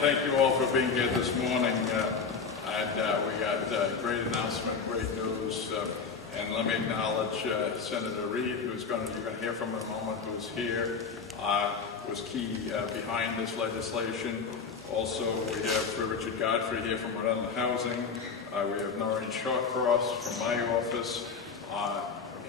Thank you all for being here this morning. We got a great announcement, great news. And let me acknowledge Senator Reid, you're going to hear from in a moment, who's here, was key behind this legislation. Also, we have Richard Godfrey here from Rhode Island Housing. We have Noreen Shawcross from my office,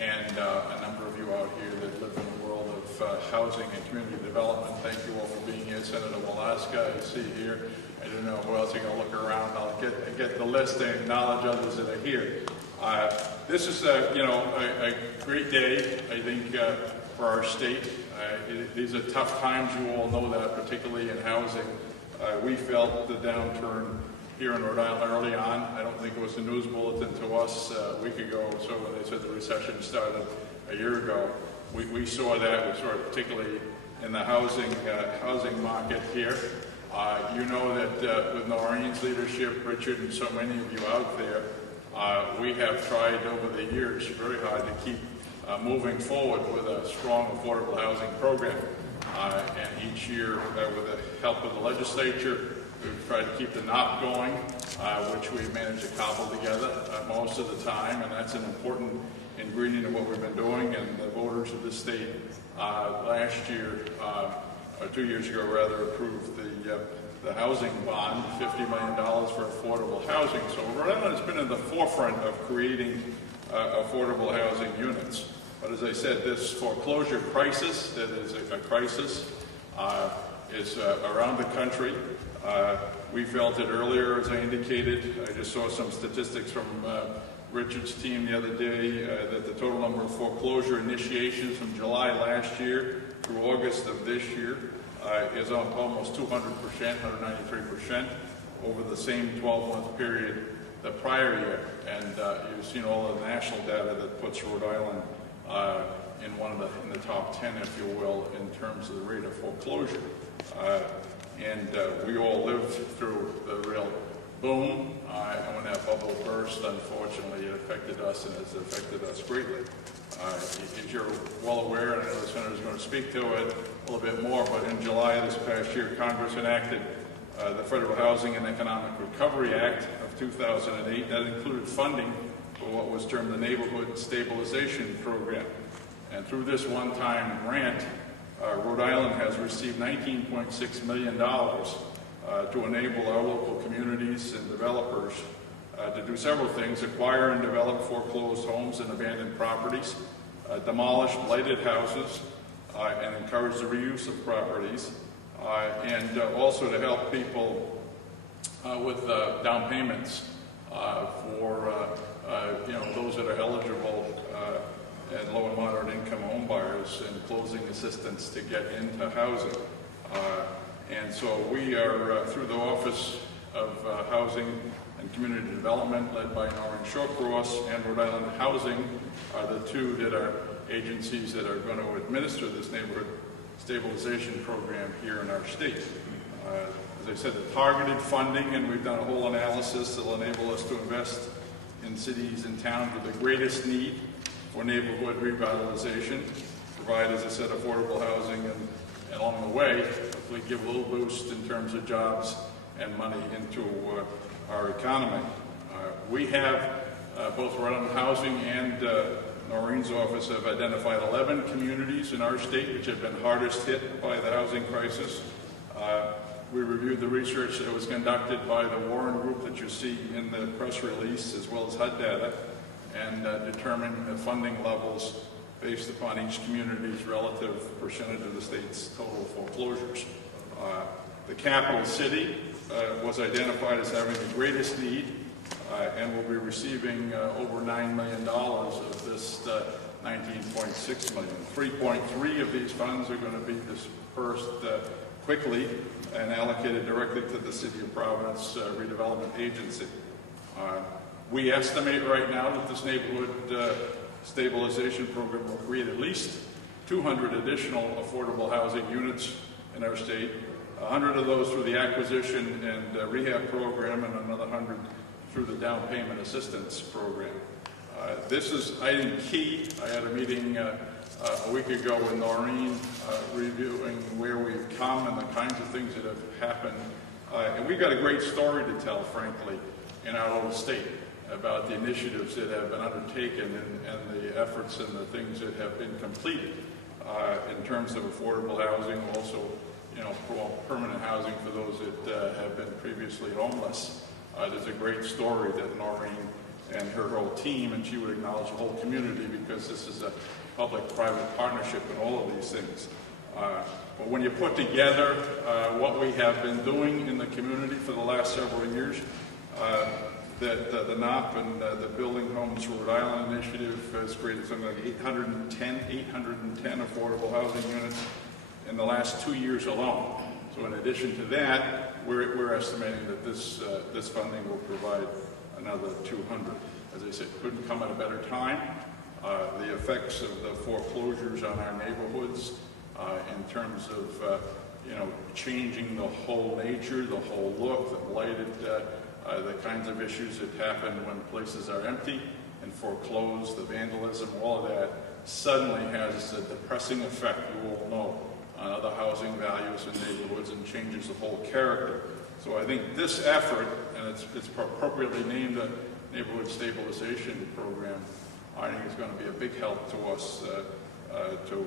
and a number of you out here that live in the world of housing and community development. Thank you all for being here. Senator Walaska, I see here. I don't know who else you're going to look around. I'll get the list and acknowledge others that are here. This is a great day, I think, for our state. These are tough times, you all know that, particularly in housing. We felt the downturn here in Rhode Island early on. I don't think it was a news bulletin to us a week ago, so when they said the recession started a year ago. We saw that. We saw it particularly in the housing market here. You know that with Noreen's leadership, Richard, and so many of you out there, we have tried over the years very hard to keep moving forward with a strong affordable housing program. And each year, with the help of the legislature, we've tried to keep the knot going, which we've managed to cobble together most of the time, and that's an important ingredient of what we've been doing. And the voters of the state last year, or 2 years ago rather, approved the housing bond, $50 million for affordable housing. So Rhode Island has been in the forefront of creating affordable housing units. But as I said, this foreclosure crisis, that is a crisis, is around the country. We felt it earlier, as I indicated. I just saw some statistics from Richard's team the other day that the total number of foreclosure initiations from July last year through August of this year is up almost 200%, 193% over the same 12-month period the prior year. And you've seen all the national data that puts Rhode Island in the top 10, if you will, in terms of the rate of foreclosure. And we all lived through the real boom, and when that bubble burst, unfortunately, it affected us, and it's affected us greatly. As you're well aware, and I know the Senator is going to speak to it a little bit more, but in July this past year, Congress enacted the Federal Housing and Economic Recovery Act of 2008. That included funding for what was termed the Neighborhood Stabilization Program. And through this one-time grant, Rhode Island has received $19.6 million to enable our local communities and developers to do several things: acquire and develop foreclosed homes and abandoned properties, demolish blighted houses, and encourage the reuse of properties, and also to help people with down payments for those that are eligible and low and moderate income home buyers, and closing assistance to get into housing. And so we are, through the Office of Housing and Community Development, led by Noreen Shawcross, and Rhode Island Housing, are the two that are agencies that are going to administer this neighborhood stabilization program here in our state. As I said, the targeted funding, and we've done a whole analysis that will enable us to invest in cities and towns with the greatest need for neighborhood revitalization, provide, as I said, affordable housing, and along the way, hopefully give a little boost in terms of jobs and money into our economy. We have, both Rhode Island Housing and Noreen's office have identified 11 communities in our state which have been hardest hit by the housing crisis. We reviewed the research that was conducted by the Warren Group that you see in the press release, as well as HUD data, and determined the funding levels based upon each community's relative percentage of the state's total foreclosures. The capital city was identified as having the greatest need and will be receiving over $9 million of this $19.6 million. 3.3 of these funds are going to be dispersed quickly and allocated directly to the City of Providence Redevelopment Agency. We estimate right now that this neighborhood stabilization program will create at least 200 additional affordable housing units in our state, 100 of those through the acquisition and rehab program, and another 100 through the down payment assistance program. This is, I think, key. I had a meeting a week ago with Noreen reviewing where we've come and the kinds of things that have happened And we've got a great story to tell, frankly, in our little state about the initiatives that have been undertaken and the efforts and the things that have been completed in terms of affordable housing, also, permanent housing for those that have been previously homeless. There's a great story that Noreen and her whole team, and she would acknowledge the whole community, because this is a public-private partnership in all of these things. But when you put together what we have been doing in the community for the last several years, that the NOP and the Building Homes Rhode Island initiative has created something like 810 affordable housing units in the last 2 years alone. So in addition to that, we're estimating that this funding will provide another 200. As I said, couldn't come at a better time. The effects of the foreclosures on our neighborhoods in terms of changing the whole nature, the whole look, the blighted, the kinds of issues that happen when places are empty and foreclosed, the vandalism, all of that suddenly has a depressing effect, you all know, on other housing values in neighborhoods and changes the whole character. So I think this effort, and it's appropriately named the Neighborhood Stabilization Program, I think is going to be a big help to us to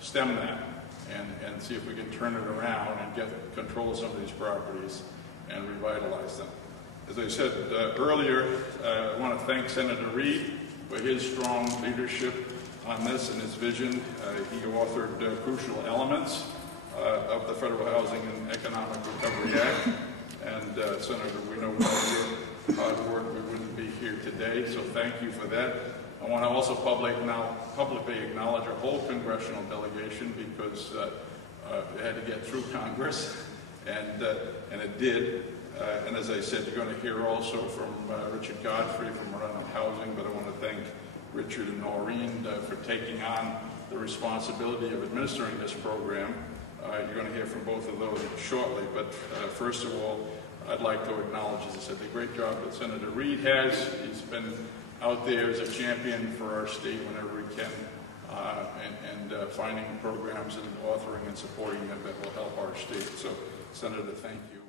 stem that and see if we can turn it around and get control of some of these properties and revitalize them. As I said earlier, I want to thank Senator Reid for his strong leadership on this and his vision. He authored crucial elements of the Federal Housing and Economic Recovery Act. And Senator, we know without your hard work we wouldn't be here today, so thank you for that. I want to also publicly acknowledge a whole congressional delegation, because it had to get through Congress, and it did. And as I said, you're going to hear also from Richard Godfrey from Rhode Island Housing, but I want to thank Richard and Noreen for taking on the responsibility of administering this program. You're going to hear from both of those shortly, but first of all, I'd like to acknowledge, as I said, the great job that Senator Reid has. He's been out there as a champion for our state whenever he can, and finding programs and authoring and supporting them that will help our state. So, Senator, thank you.